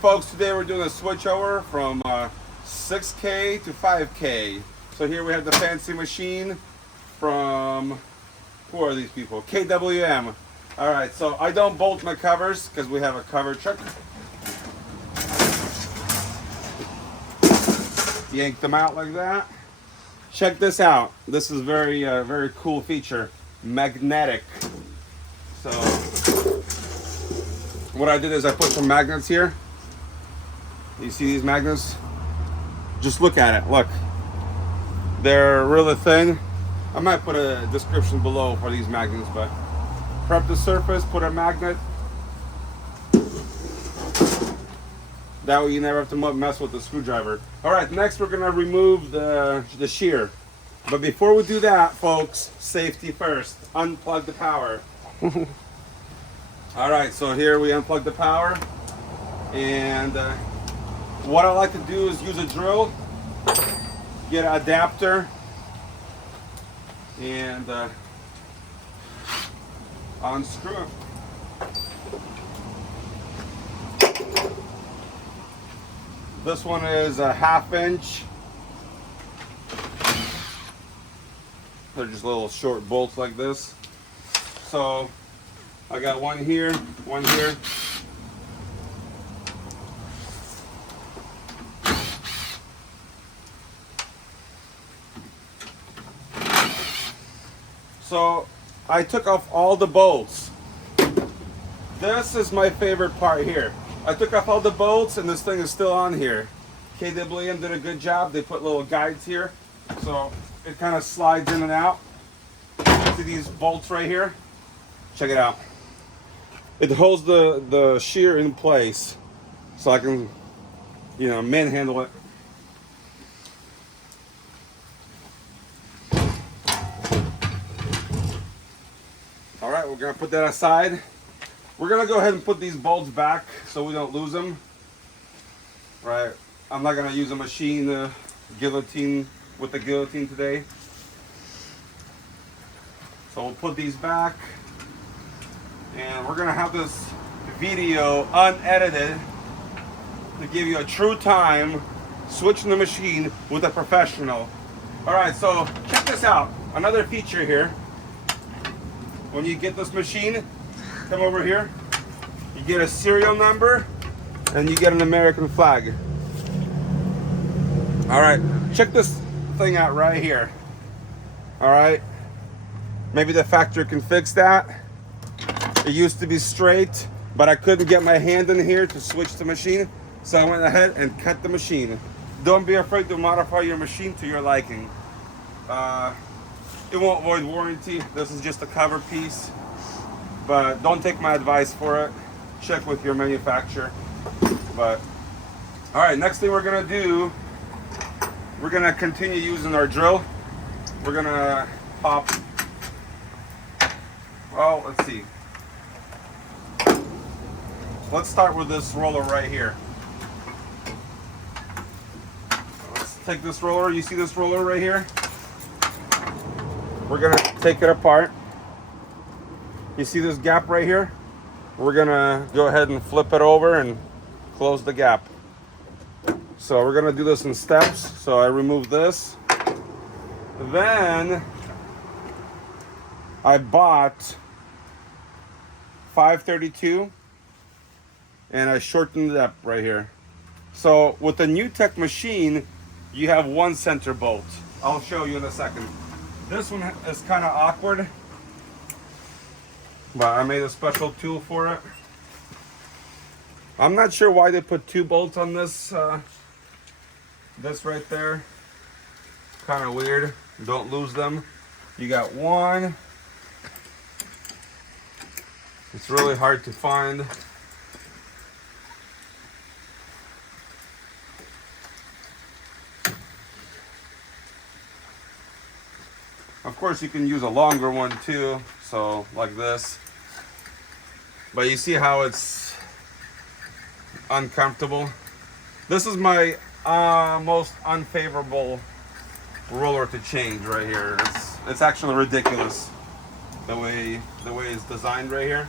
Folks, today we're doing a switch over from 6K to 5K. So here we have the fancy machine from, who are these people? KWM. All right, so I don't bolt my covers because we have a cover chuck. Yank them out like that. Check this out. This is very cool feature. Magnetic. So what I did is I put some magnets here. You see these magnets? Just look at it. Look, they're really thin. I might put a description below for these magnets, but prep the surface, put a magnet. That way you never have to mess with the screwdriver. All right, next we're gonna remove the shear. But before we do that, folks, safety first. Unplug the power. All right, so here we unplug the power. And what I like to do is use a drill, get an adapter, and unscrew it. This one is a 1/2 inch. They're just little short bolts like this. So I got one here, one here. So I took off all the bolts. This is my favorite part here. I took off all the bolts and this thing is still on here. KWM did a good job. They put little guides here. So it kind of slides in and out. See these bolts right here? Check it out. It holds the shear in place so I can, manhandle it. All right, we're gonna put that aside. We're gonna go ahead and put these bolts back so we don't lose them. Right, I'm not gonna use a machine guillotine with the guillotine today. So we'll put these back and we're gonna have this video unedited to give you a true time switching the machine with a professional. All right, so check this out. Another feature here. When you get this machine, come over here, you get a serial number and you get an American flag. All right, check this thing out right here. All right, maybe the factory can fix that. It used to be straight, but I couldn't get my hand in here to switch the machine, so I went ahead and cut the machine. Don't be afraid to modify your machine to your liking. It won't void warranty. This is just a cover piece, but don't take my advice for it. Check with your manufacturer. But all right, next thing we're gonna do, we're gonna continue using our drill. We're gonna pop, well, let's see. Let's start with this roller right here. Let's take this roller. You see this roller right here? We're gonna take it apart. You see this gap right here? We're gonna go ahead and flip it over and close the gap. So we're gonna do this in steps. So I remove this. Then I bought 532 and I shortened it up right here. So with the new tech machine, you have one center bolt. I'll show you in a second. This one is kind of awkward, but I made a special tool for it. I'm not sure why they put 2 bolts on this, this right there. Kind of weird. Don't lose them. You got 1. It's really hard to find. Of course, you can use a longer one too, so like this. But you see how it's uncomfortable? This is my most unfavorable roller to change right here. It's actually ridiculous the way it's designed right here.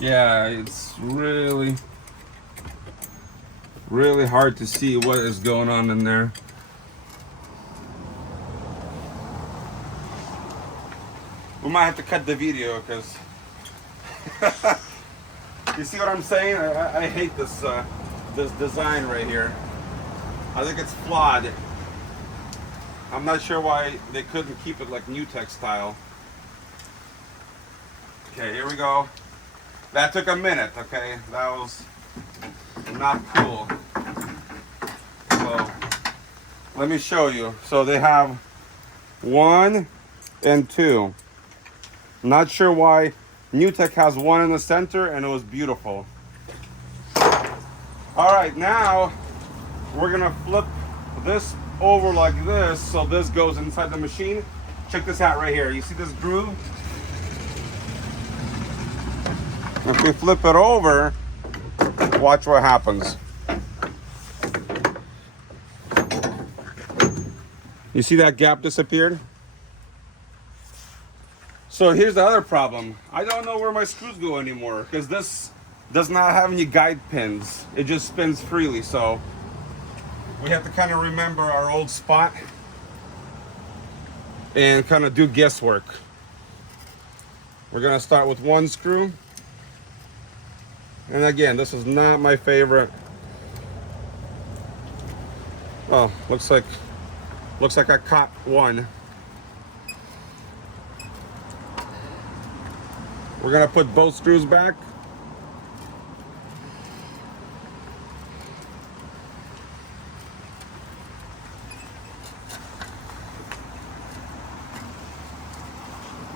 Yeah, it's really hard to see what is going on in there. We might have to cut the video because you see what I'm saying? I hate this this design right here. I think it's flawed. I'm not sure why they couldn't keep it like new textile. Okay, here we go. That took a minute, okay? That was not cool. So, let me show you. So they have 1 and 2. Not sure why NewTek has 1 in the center, and it was beautiful. All right, now we're gonna flip this over like this, so this goes inside the machine. Check this out right here. You see this groove? If we flip it over, watch what happens. You see that gap disappeared? So here's the other problem. I don't know where my screws go anymore because this does not have any guide pins. It just spins freely, so we have to kind of remember our old spot and kind of do guesswork. We're gonna start with 1 screw. And again, this is not my favorite. Oh, looks like I caught 1. We're gonna put both screws back.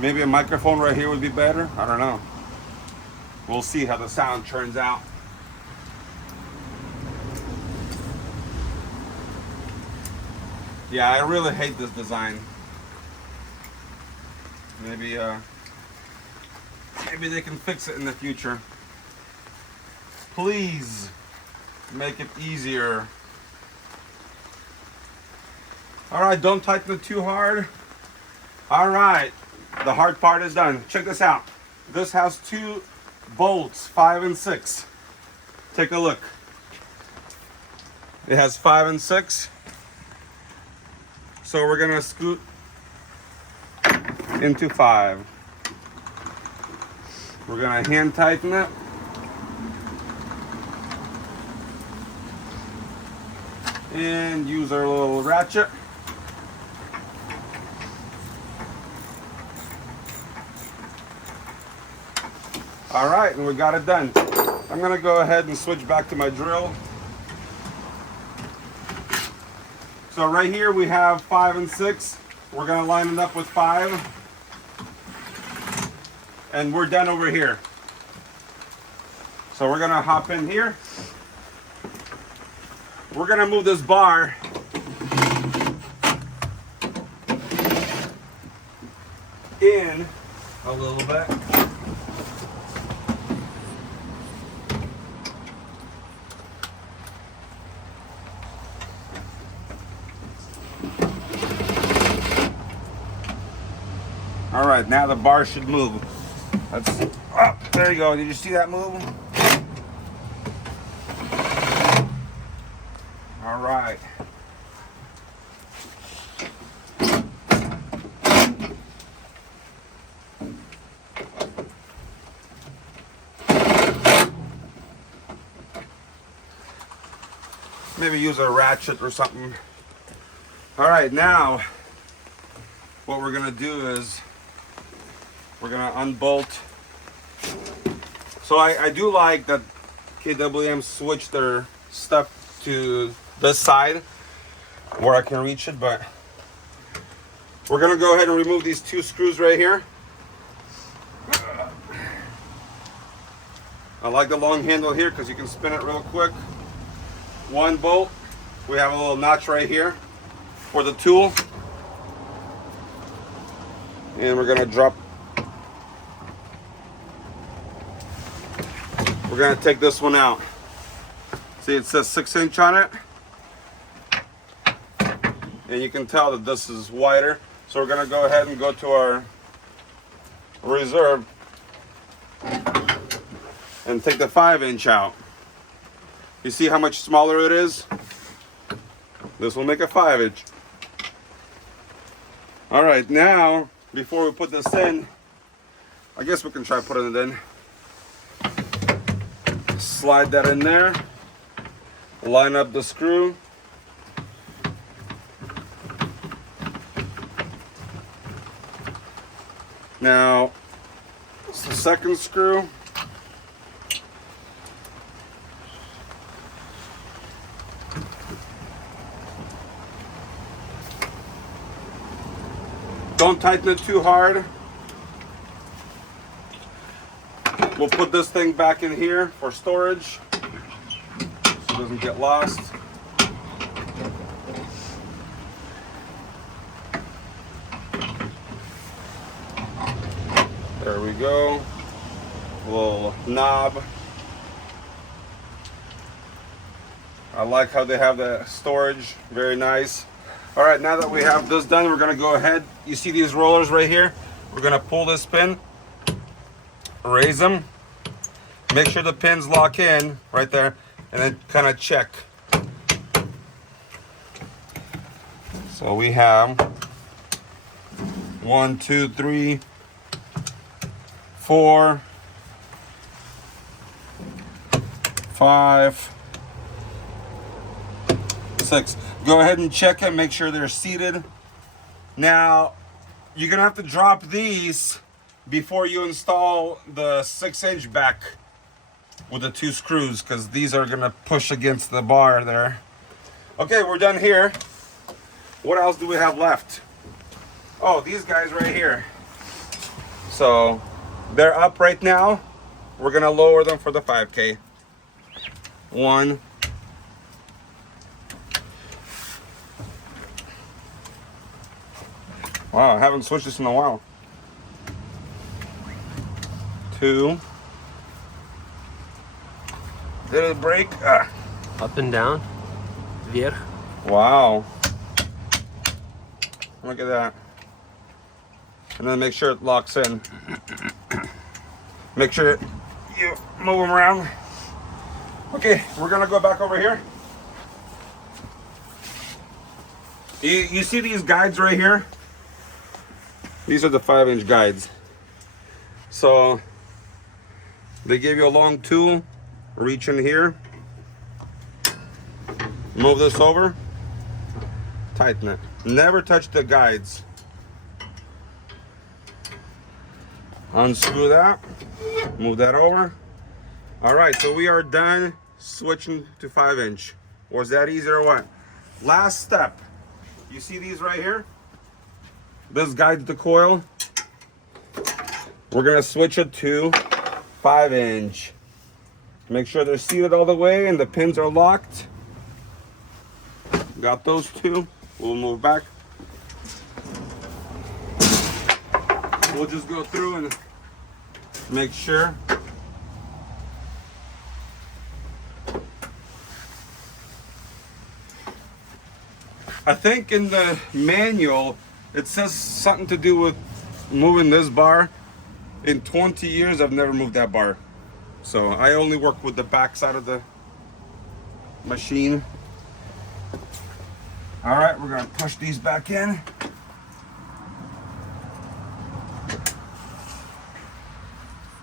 Maybe a microphone right here would be better. I don't know. We'll see how the sound turns out. Yeah, I really hate this design. Maybe they can fix it in the future. Please make it easier. All right, don't tighten it too hard. All right, the hard part is done. Check this out. This has 2 bolts, 5 and 6. Take a look. It has 5 and 6. So we're gonna scoot into 5. We're gonna hand tighten it. And use our little ratchet. All right, and we got it done. I'm gonna go ahead and switch back to my drill. So right here we have 5 and 6. We're gonna line it up with 5. And we're done over here. So we're gonna hop in here. We're gonna move this bar in a little bit. All right, now the bar should move. Let's, oh, there you go. Did you see that move? All right. Maybe use a ratchet or something. All right, now what we're gonna do is we're gonna unbolt. So I do like that KWM switched their stuff to this side where I can reach it, but we're gonna go ahead and remove these 2 screws right here. I like the long handle here because you can spin it real quick. 1 bolt. We have a little notch right here for the tool. And we're gonna drop. We're gonna take this one out. See, it says 6" on it. And you can tell that this is wider. So we're gonna go ahead and go to our reserve. and take the 5" out. You see how much smaller it is? This will make a 5". All right, now, before we put this in, I guess we can try putting it in. Slide that in there. Line up the screw. Now, it's the second screw. Don't tighten it too hard. We'll put this thing back in here for storage so it doesn't get lost. There we go. Little knob. I like how they have the storage, very nice. All right, now that we have this done, we're gonna go ahead. You see these rollers right here? We're gonna pull this pin, raise them, make sure the pins lock in right there, and then kind of check. So we have 1, 2, 3, 4, 5, 6. Go ahead and check them, make sure they're seated. Now, you're gonna have to drop these before you install the 6" back with the 2 screws, because these are gonna push against the bar there. Okay, we're done here. What else do we have left? Oh, these guys right here. So they're up right now. We're gonna lower them for the 5K. 1. Wow, I haven't switched this in a while. 2. Did it break? Up and down. Vierge. Wow. Look at that. And then make sure it locks in. Make sure you move them around. Okay, we're gonna go back over here. You see these guides right here? These are the 5" guides. So they give you a long tool, reach in here, move this over, tighten it. Never touch the guides. Unscrew that, move that over. All right, so we are done switching to 5". Was that easy or what? Last step. You see these right here? This guides the coil. We're gonna switch it to 5". Make sure they're seated all the way and the pins are locked. Got those 2. We'll move back. We'll just go through and make sure. I think in the manual it says something to do with moving this bar. In 20 years, I've never moved that bar. So I only work with the back side of the machine. All right, we're gonna push these back in.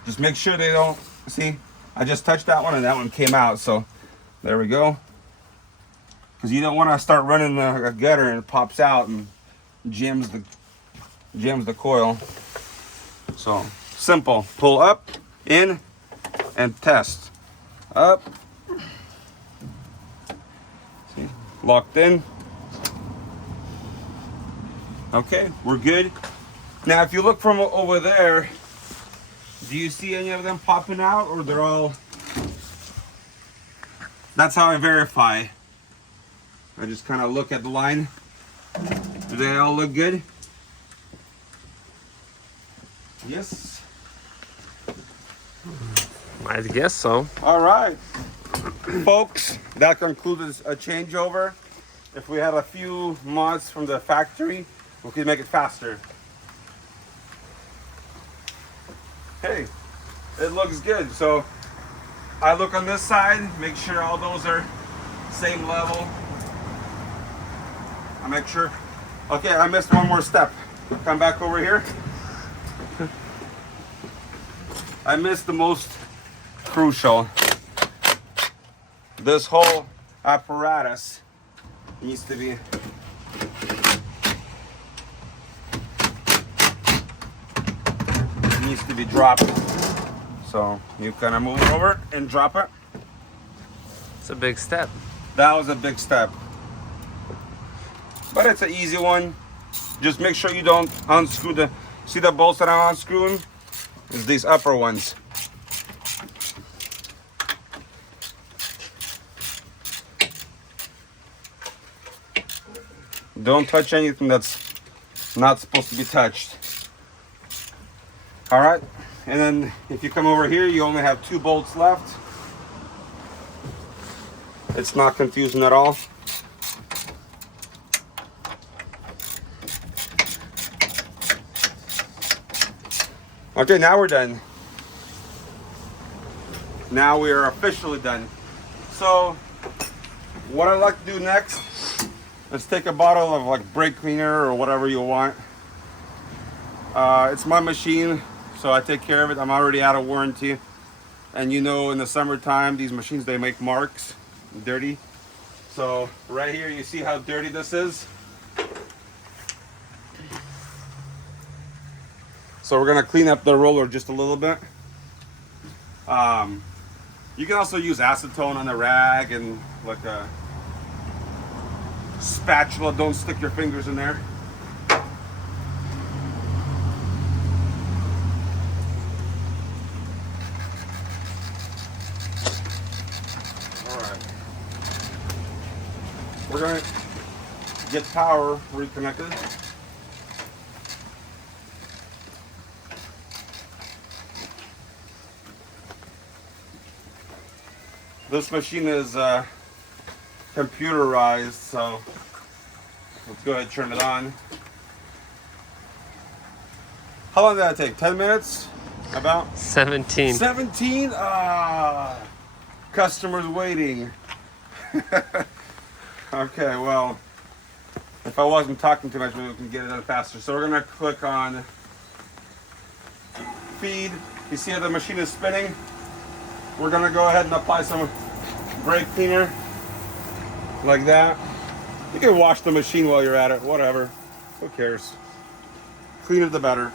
Just make sure they don't, see, I just touched that one and that one came out. So there we go. Because you don't want to start running a gutter and it pops out and jams the coil. So simple. Pull up, in, and test. Up. See, locked in. Okay, we're good. Now if you look from over there, do you see any of them popping out, or they're all? That's how I verify. I just kind of look at the line. Do they all look good? Yes. I guess so. All right, folks, that concludes a changeover. If we had a few mods from the factory, we could make it faster. Hey, it looks good. So I look on this side, make sure all those are same level. I make sure. Okay, I missed one more step. Come back over here. I missed the most crucial. This whole apparatus needs to be dropped. So you kind of move it over and drop it. It's a big step. That was a big step, but it's an easy one. Just make sure you don't unscrew the. See the bolts that I'm unscrewing? It's these upper ones. Don't touch anything that's not supposed to be touched. All right, and then if you come over here, you only have 2 bolts left. It's not confusing at all. Okay, now we're done. Now we are officially done. So what I like to do next is take a bottle of like brake cleaner or whatever you want. It's my machine, so I take care of it. I'm already out of warranty. And you know, in the summertime, these machines, they make marks, dirty. So right here, you see how dirty this is? So we're gonna clean up the roller just a little bit. You can also use acetone on the rag and like a spatula. Don't stick your fingers in there. All right. We're gonna get power reconnected. This machine is computerized, so let's go ahead and turn it on. How long did that take? 10 minutes? About? 17. 17? Customers waiting. Okay, well, if I wasn't talking too much, maybe we can get it done faster. So we're gonna click on feed. You see how the machine is spinning? We're gonna go ahead and apply some brake cleaner like that. You can wash the machine while you're at it, whatever. Who cares? Cleaner the better.